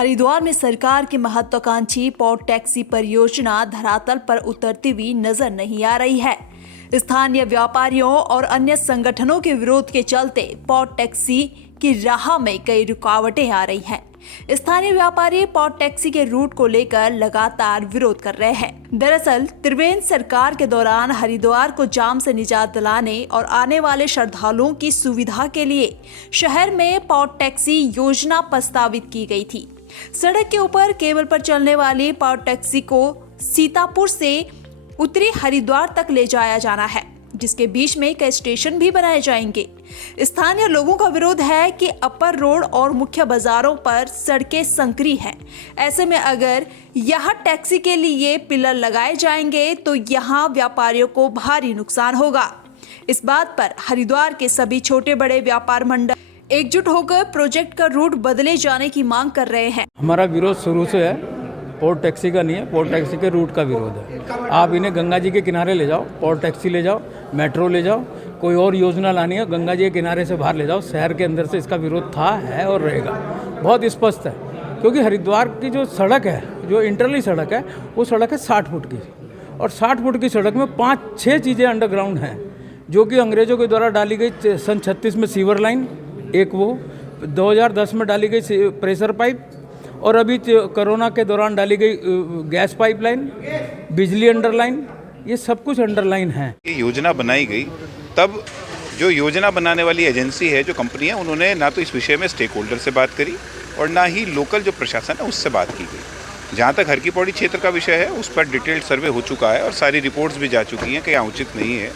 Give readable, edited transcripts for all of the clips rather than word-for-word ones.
हरिद्वार में सरकार की महत्वाकांक्षी पॉड टैक्सी परियोजना धरातल पर उतरती हुई नजर नहीं आ रही है। स्थानीय व्यापारियों और अन्य संगठनों के विरोध के चलते पॉड टैक्सी की राह में कई रुकावटें आ रही हैं। स्थानीय व्यापारी पॉड टैक्सी के रूट को लेकर लगातार विरोध कर रहे हैं। दरअसल त्रिवेंद्र सरकार के दौरान हरिद्वार को जाम से निजात दिलाने और आने वाले श्रद्धालुओं की सुविधा के लिए शहर में पॉड टैक्सी योजना प्रस्तावित की गई थी। सड़क के ऊपर केबल पर चलने वाली पॉड टैक्सी को सीतापुर से उत्तरी हरिद्वार तक ले जाया जाना है, जिसके बीच में कई स्टेशन भी बनाए जाएंगे। स्थानीय लोगों का विरोध है कि अपर रोड और मुख्य बाजारों पर सड़कें संकरी हैं। ऐसे में अगर यहाँ टैक्सी के लिए पिलर लगाए जाएंगे तो यहाँ व्यापारियों को भारी नुकसान होगा। इस बात पर हरिद्वार के सभी छोटे बड़े व्यापार मंडल एकजुट होकर प्रोजेक्ट का रूट बदले जाने की मांग कर रहे हैं। हमारा विरोध शुरू से है, पॉड टैक्सी का नहीं है, पॉड टैक्सी के रूट का विरोध है। आप इन्हें गंगा जी के किनारे ले जाओ, पॉड टैक्सी ले जाओ, मेट्रो ले जाओ, कोई और योजना लानी है गंगा जी के किनारे से बाहर ले जाओ। शहर के अंदर से इसका विरोध था, है और रहेगा। बहुत स्पष्ट है, क्योंकि हरिद्वार की जो सड़क है, जो इंटरली सड़क है, वो सड़क है 60 फुट की, और 60 फुट की सड़क में 5-6 चीज़ें अंडरग्राउंड हैं, जो कि अंग्रेजों के द्वारा डाली गई। सन 36 में सीवर लाइन, एक वो 2010 में डाली गई प्रेशर पाइप, और अभी कोरोना के दौरान डाली गई गैस पाइपलाइन, बिजली अंडरलाइन, ये सब कुछ अंडरलाइन है। ये योजना बनाई गई तब जो योजना बनाने वाली एजेंसी है, जो कंपनी है, उन्होंने ना तो इस विषय में स्टेक होल्डर से बात करी और ना ही लोकल जो प्रशासन है उससे बात की गई। जहाँ तक हर की पौड़ी क्षेत्र का विषय है, उस पर डिटेल्ड सर्वे हो चुका है और सारी रिपोर्ट्स भी जा चुकी हैं कि यहाँ उचित नहीं है।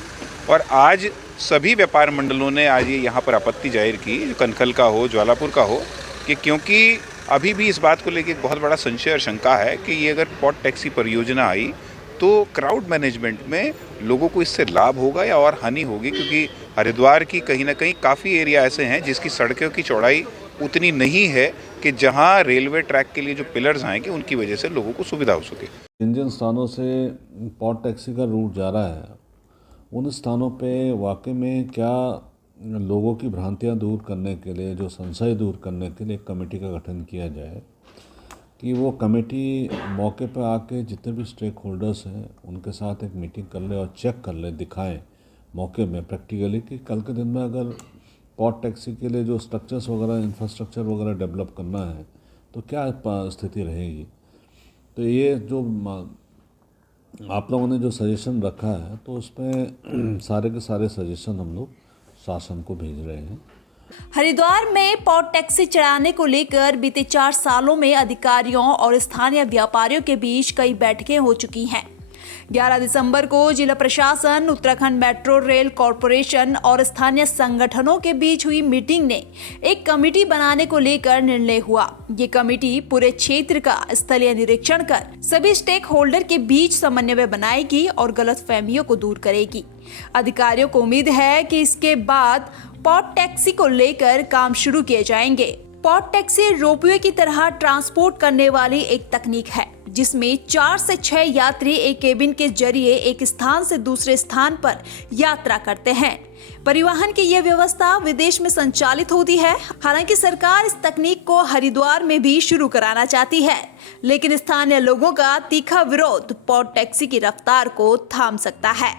और आज सभी व्यापार मंडलों ने आज ये यहाँ पर आपत्ति जाहिर की, कनखल का हो, ज्वालापुर का हो, कि क्योंकि अभी भी इस बात को लेकर एक बहुत बड़ा संशय और शंका है कि ये अगर पॉड टैक्सी परियोजना आई तो क्राउड मैनेजमेंट में लोगों को इससे लाभ होगा या और हानि होगी, क्योंकि हरिद्वार की कहीं ना कहीं काफ़ी एरिया ऐसे हैं जिसकी सड़कों की चौड़ाई उतनी नहीं है कि जहां रेलवे ट्रैक के लिए जो पिलर्स आएंगे उनकी वजह से लोगों को सुविधा हो सके। जिन जिन स्थानों से पॉड टैक्सी का रूट जा रहा है, उन स्थानों पे वाकई में क्या लोगों की भ्रांतियां दूर करने के लिए, जो संशय दूर करने के लिए एक कमेटी का गठन किया जाए, कि वो कमेटी मौके पर आके जितने भी स्टेक होल्डर्स हैं उनके साथ एक मीटिंग कर ले और चेक कर ले, दिखाएं मौके में प्रैक्टिकली कि कल के दिन में अगर पॉड टैक्सी के लिए जो स्ट्रक्चर्स वगैरह, इंफ्रास्ट्रक्चर वगैरह डेवलप करना है तो क्या स्थिति रहेगी। तो ये जो आप लोगों ने जो सजेशन रखा है, तो उसमें सारे के सारे सजेशन हम लोग शासन को भेज रहे हैं। हरिद्वार में पॉड टैक्सी चलाने को लेकर बीते 4 सालों में अधिकारियों और स्थानीय व्यापारियों के बीच कई बैठकें हो चुकी हैं। 11 दिसंबर को जिला प्रशासन, उत्तराखंड मेट्रो रेल कॉरपोरेशन और स्थानीय संगठनों के बीच हुई मीटिंग ने एक कमेटी बनाने को लेकर निर्णय हुआ। ये कमेटी पूरे क्षेत्र का स्थलीय निरीक्षण कर सभी स्टेक होल्डर के बीच समन्वय बनाएगी और गलतफहमियों को दूर करेगी। अधिकारियों को उम्मीद है कि इसके बाद पॉड टैक्सी को लेकर काम शुरू किए जाएंगे। पॉड टैक्सी रोपवे की तरह ट्रांसपोर्ट करने वाली एक तकनीक है, जिसमें 4 से 6 यात्री एक केबिन के जरिए एक स्थान से दूसरे स्थान पर यात्रा करते हैं। परिवहन की यह व्यवस्था विदेश में संचालित होती है। हालांकि सरकार इस तकनीक को हरिद्वार में भी शुरू कराना चाहती है, लेकिन स्थानीय लोगों का तीखा विरोध पॉड टैक्सी की रफ्तार को थाम सकता है।